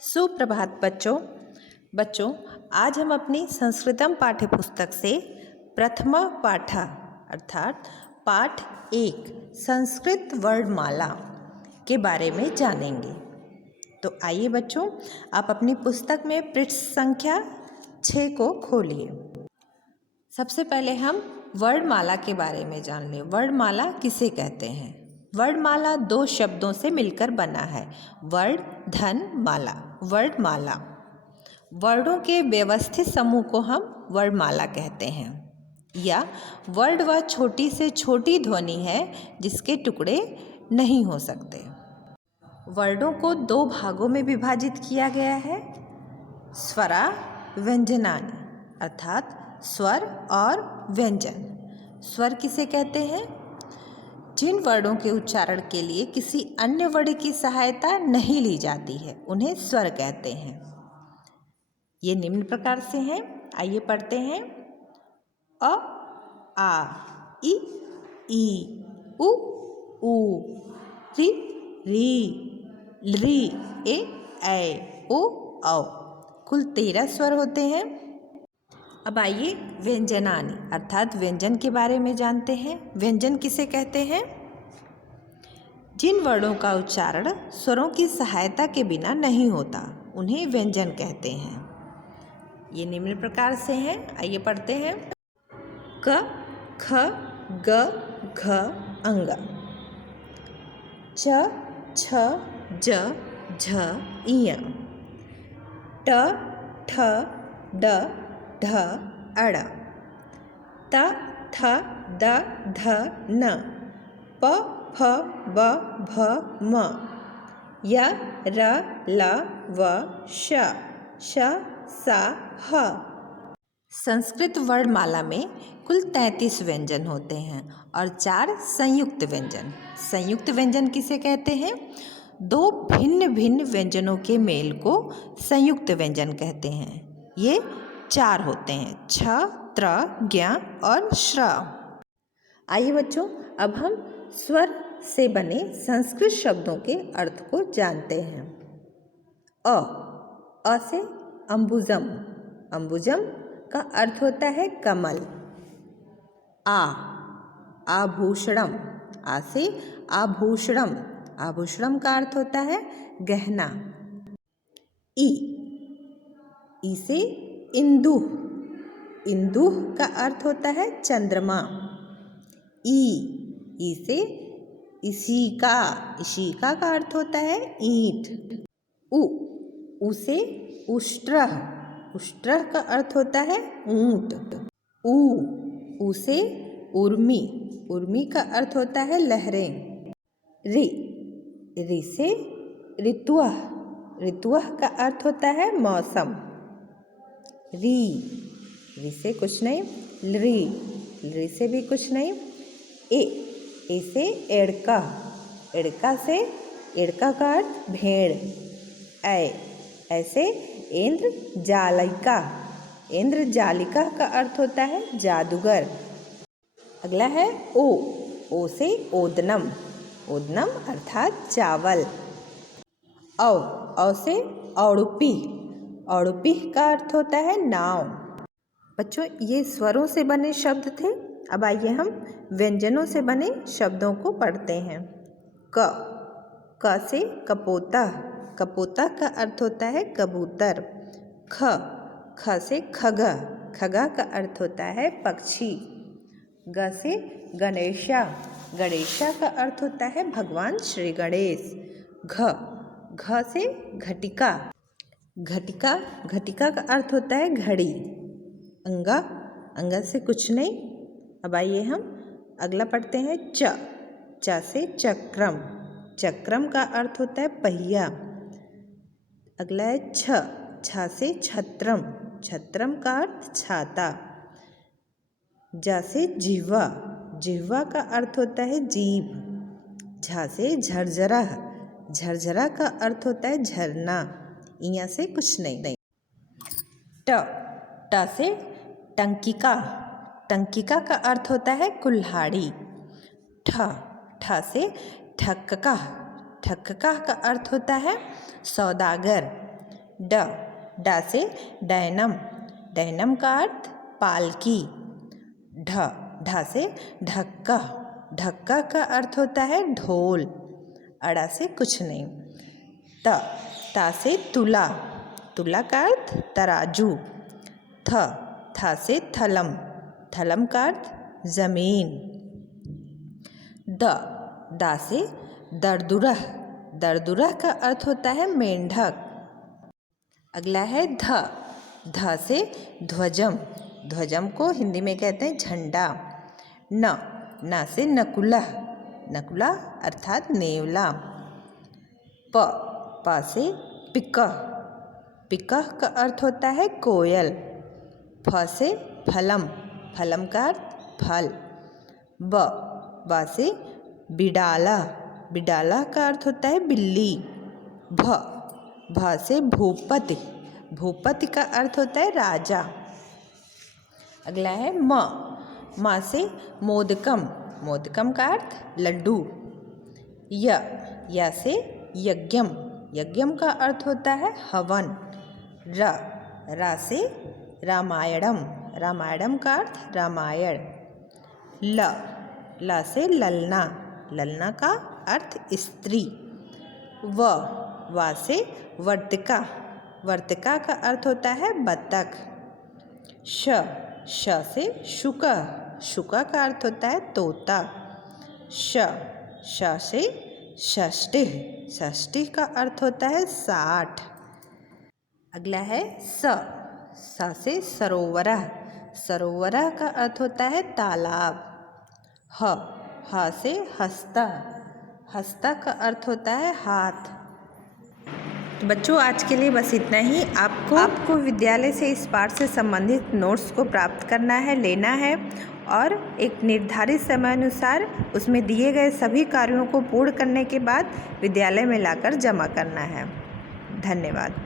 सुप्रभात बच्चों आज हम अपनी संस्कृतम पाठ्य पुस्तक से प्रथमा पाठा अर्थात पाठ 1 संस्कृत वर्णमाला के बारे में जानेंगे। तो आइए बच्चों, आप अपनी पुस्तक में पृष्ठ संख्या 6 को खोलिए। सबसे पहले हम वर्णमाला के बारे में जान लें। वर्णमाला किसे कहते हैं? वर्णमाला 2 शब्दों से मिलकर बना है, वर्ण धन माला। वर्णमाला वर्णों के व्यवस्थित समूह को हम वर्णमाला कहते हैं, या वर्ण वह छोटी से छोटी ध्वनि है जिसके टुकड़े नहीं हो सकते। वर्णों को 2 भागों में विभाजित किया गया है, स्वरा व्यंजनानि अर्थात स्वर और व्यंजन। स्वर किसे कहते हैं? जिन वर्णों के उच्चारण के लिए किसी अन्य वर्ण की सहायता नहीं ली जाती है उन्हें स्वर कहते हैं। ये निम्न प्रकार से हैं, आइए पढ़ते हैं। अ आ इ ई उ ऊ रि री लृ ए ऐ ओ औ। कुल 13 स्वर होते हैं। अब आइए व्यंजनानि अर्थात व्यंजन के बारे में जानते हैं। व्यंजन किसे कहते हैं? जिन वर्णों का उच्चारण स्वरों की सहायता के बिना नहीं होता उन्हें व्यंजन कहते हैं। ये निम्न प्रकार से हैं, आइए पढ़ते हैं। क ख ग घ अंग, च छ ज झ इय, ट ठ ड ढ अड़, त थ द ध न, प फ ब भ म, य र ल व श श स ह। संस्कृत वर्णमाला में कुल 33 व्यंजन होते हैं और 4 संयुक्त व्यंजन। संयुक्त व्यंजन किसे कहते हैं? 2 भिन्न भिन्न व्यंजनों के मेल को संयुक्त व्यंजन कहते हैं। ये 4 होते हैं, छ त्र ज्ञ और श्र। आइए बच्चों, अब हम स्वर से बने संस्कृत शब्दों के अर्थ को जानते हैं। अ से अंबुजम, अंबुजम का अर्थ होता है कमल। आभूषणम, आ से आभूषणम, आभूषणम का अर्थ होता है गहना। ई से इंदु, इंदु का अर्थ होता है चंद्रमा। ई से इशिका, इशिका का अर्थ होता है ईंट। उ से उष्ट्र, उष्ट्र का अर्थ होता है ऊंट। उ से उर्मी, उर्मी का अर्थ होता है लहरें। रि से ऋतुः, ऋतुः का अर्थ होता है मौसम। री से कुछ नहीं, लृ से भी कुछ नहीं। ए से एड़का, एड़का से एड़का का अर्थ भेड़। ऐसे इंद्र जालिका, इंद्र जालिका का अर्थ होता है जादूगर। अगला है ओ से ओदनम, ओदनम अर्थात चावल। औ से औड़ुपी, औड़ुपी का अर्थ होता है नाव। बच्चों, ये स्वरों से बने शब्द थे। अब आइए हम व्यंजनों से बने शब्दों को पढ़ते हैं। क से कपोता, कपोता का अर्थ होता है कबूतर। ख से खगा, खगा का अर्थ होता है पक्षी। ग से गणेशा, गणेशा का अर्थ होता है भगवान श्री गणेश। घ से घटिका, घटिका, घटिका का अर्थ होता है घड़ी। अंगा, अंगा से कुछ नहीं। अब आइए हम अगला पढ़ते हैं। च से चक्रम, चक्रम का अर्थ होता है पहिया। अगला है छ से छत्रम, छत्रम का अर्थ छाता। ज से जिह्वा, जिह्वा का अर्थ होता है जीभ। झ से झरझरा, झरझरा का अर्थ होता है झरना। इया से कुछ नहीं। ट से टंकिका, टंकिका का अर्थ होता है कुल्हाड़ी। ठ से ठक्का, ठक्का का अर्थ होता है सौदागर। ड, डा से डायनम, डायनम का अर्थ पालकी। ढ, ढा से ढक्का, ढक्का का अर्थ होता है ढोल। अड़ा से कुछ नहीं। त, ता से तुला, तुला का अर्थ तराजू। थ, था से थलम, थलम का अर्थ जमीन। द, दा से दरदुरह, दरदुरह का अर्थ होता है मेंढक। अगला है ध, ध से ध्वजम, ध्वजम को हिंदी में कहते हैं झंडा। न, न से नकुला, नकुला अर्थात नेवला। प, प से पिकह, पिकह का अर्थ होता है कोयल। फ से फलम, फलम का अर्थ फल। ब, ब से बिडाला, बिडाला का अर्थ होता है बिल्ली। भ, भ से भूपति, भूपति का अर्थ होता है राजा। अगला है म, म से मोदकम, मोदकम का अर्थ लड्डू। य, य से यज्ञम, यज्ञम का अर्थ होता है हवन। र, रा से रामायणम, रामायणम का अर्थ रामायण। ल, ल से ललना, ललना का अर्थ स्त्री। व, व से वर्तिका, वर्तिका का अर्थ होता है बतख। श, श से शुक, शुक का अर्थ होता है तोता। श, श से षष्ठी, षष्ठी का अर्थ होता है 60। अगला है स, स से सरोवरः, सरोवरः का अर्थ होता है तालाब। ह, ह से हस्ता, हस्ता का अर्थ होता है हाथ। तो बच्चों आज के लिए बस इतना ही। आपको विद्यालय से इस पाठ से संबंधित नोट्स को प्राप्त करना है, लेना है और एक निर्धारित समय अनुसार उसमें दिए गए सभी कार्यों को पूर्ण करने के बाद विद्यालय में लाकर जमा करना है। धन्यवाद।